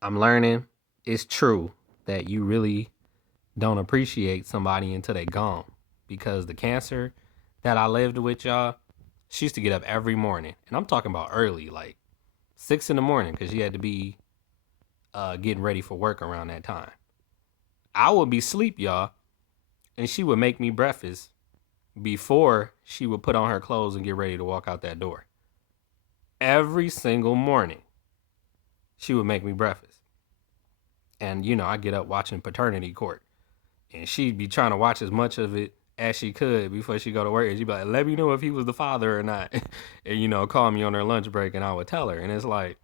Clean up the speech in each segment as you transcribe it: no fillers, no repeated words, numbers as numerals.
I'm learning it's true that you really don't appreciate somebody until they gone. Because the cancer that I lived with, y'all, she used to get up every morning. And I'm talking about early, like 6 in the morning, because she had to be getting ready for work around that time. I would be asleep, y'all, and she would make me breakfast before she would put on her clothes and get ready to walk out that door. Every single morning, she would make me breakfast. And, I get up watching Paternity Court. And she'd be trying to watch as much of it as she could before she go to work. And she'd be like, let me know if he was the father or not. And, call me on her lunch break and I would tell her. And it's like,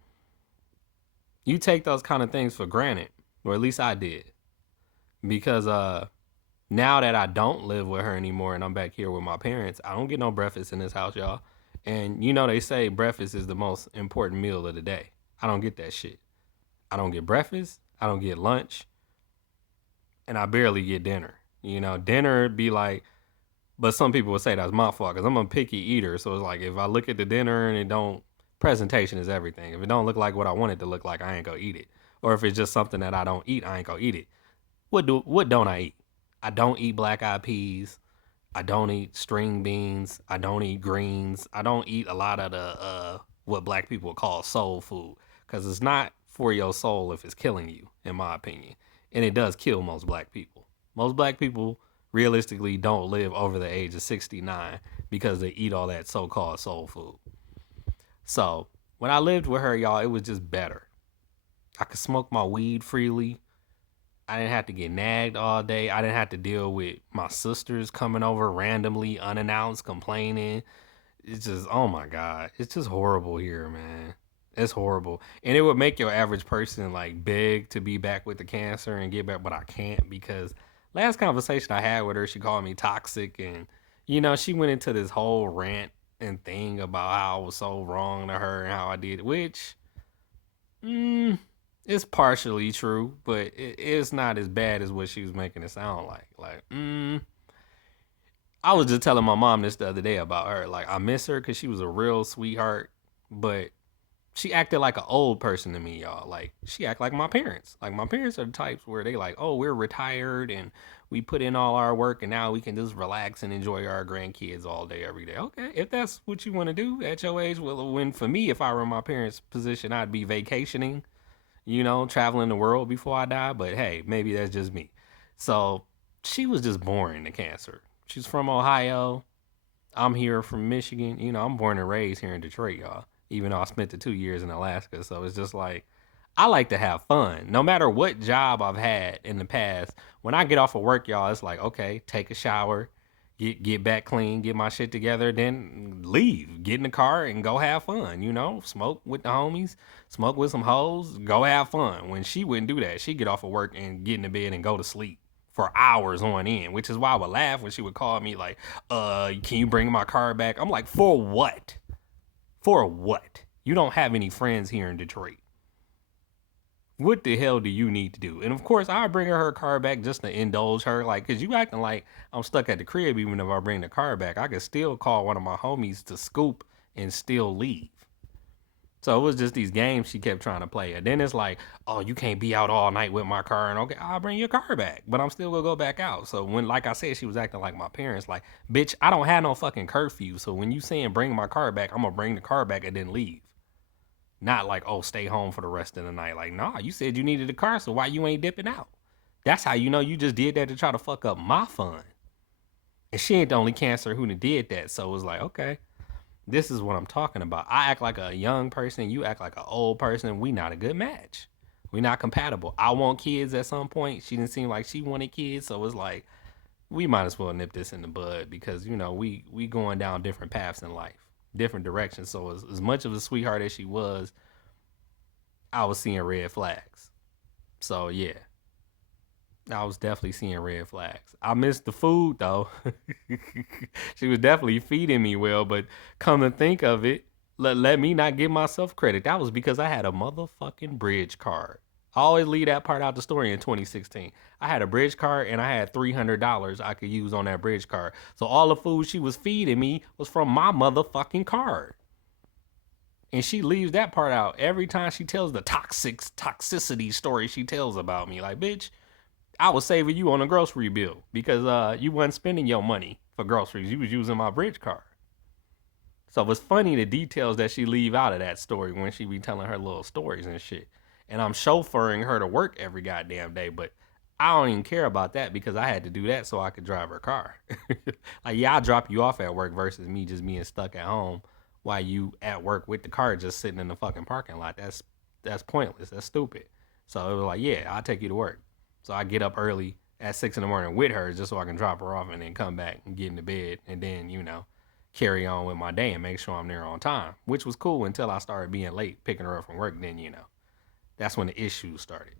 you take those kind of things for granted. Or at least I did. Because now that I don't live with her anymore and I'm back here with my parents, I don't get no breakfast in this house, y'all. And they say breakfast is the most important meal of the day. I don't get that shit. I don't get breakfast. I don't get lunch. And I barely get dinner. Dinner be like, but some people would say that's my fault because I'm a picky eater. So it's like if I look at the dinner and it don't, presentation is everything. If it don't look like what I want it to look like, I ain't gonna eat it. Or if it's just something that I don't eat, I ain't gonna eat it. What don't I eat? I don't eat black eyed peas. I don't eat string beans. I don't eat greens. I don't eat a lot of the what black people call soul food because it's not for your soul if it's killing you, in my opinion. And it does kill most black people. Most black people realistically don't live over the age of 69 because they eat all that so-called soul food. So when I lived with her, y'all, it was just better. I could smoke my weed freely. I didn't have to get nagged all day. I didn't have to deal with my sisters coming over randomly, unannounced, complaining. It's just, oh my God. It's just horrible here, man. It's horrible. And it would make your average person like beg to be back with the cancer and get back, but I can't because last conversation I had with her, she called me toxic and, she went into this whole rant and thing about how I was so wrong to her and how I did, which Mm, it's partially true, but it's not as bad as what she was making it sound like. I was just telling my mom this the other day about her. Like, I miss her because she was a real sweetheart, but she acted like an old person to me, y'all. Like, she act like my parents. Like, my parents are the types where they like, oh, we're retired and we put in all our work and now we can just relax and enjoy our grandkids all day, every day. Okay, if that's what you want to do at your age, well, when for me, if I were in my parents' position, I'd be vacationing traveling the world before I die. But hey, maybe that's just me. So she was just boring to cancer. She's from Ohio. I'm here from Michigan. I'm born and raised here in Detroit, y'all. Even though I spent the 2 years in Alaska. So it's just like, I like to have fun. No matter what job I've had in the past, when I get off of work, y'all, it's like, okay, take a shower, get back clean, get my shit together, then leave, get in the car and go have fun. Smoke with the homies, smoke with some hoes, go have fun. When she wouldn't do that, she'd get off of work and get in the bed and go to sleep for hours on end, which is why I would laugh when she would call me like, can you bring my car back? I'm like, for what? For what? You don't have any friends here in Detroit. What the hell do you need to do? And of course, I bring her car back just to indulge her, like, cause you acting like I'm stuck at the crib. Even if I bring the car back, I could still call one of my homies to scoop and still leave. So it was just these games she kept trying to play. And then it's like, oh, you can't be out all night with my car. And okay, I'll bring your car back, but I'm still gonna go back out. So when, like I said, she was acting like my parents, like, bitch, I don't have no fucking curfew. So when you saying bring my car back, I'm gonna bring the car back and then leave. Not like, oh, stay home for the rest of the night. Like, nah, you said you needed a car, so why you ain't dipping out? That's how you know you just did that to try to fuck up my fun. And she ain't the only cancer who did that. So it was like, okay, this is what I'm talking about. I act like a young person, you act like an old person. We not a good match. We not compatible. I want kids at some point. She didn't seem like she wanted kids, so it's like we might as well nip this in the bud because we going down different paths in life, different directions. So as much of a sweetheart as she was, I was seeing red flags. So yeah, I was definitely seeing red flags. I missed the food though. She was definitely feeding me well, but come to think of it, let me not give myself credit. That was because I had a motherfucking bridge card. I always leave that part out the story in 2016. I had a bridge card and I had $300 I could use on that bridge card. So all the food she was feeding me was from my motherfucking card. And she leaves that part out every time she tells the toxicity story she tells about me. Like, bitch, I was saving you on a grocery bill because you wasn't spending your money for groceries. You was using my bridge card. So it's funny the details that she leave out of that story when she be telling her little stories and shit. And I'm chauffeuring her to work every goddamn day, but I don't even care about that because I had to do that so I could drive her car. Like, yeah, I'll drop you off at work versus me just being stuck at home while you at work with the car just sitting in the fucking parking lot. That's pointless. That's stupid. So it was like, yeah, I'll take you to work. So I get up early at 6 in the morning with her just so I can drop her off and then come back and get into bed and then, carry on with my day and make sure I'm there on time, which was cool until I started being late picking her up from work. Then, that's when the issues started.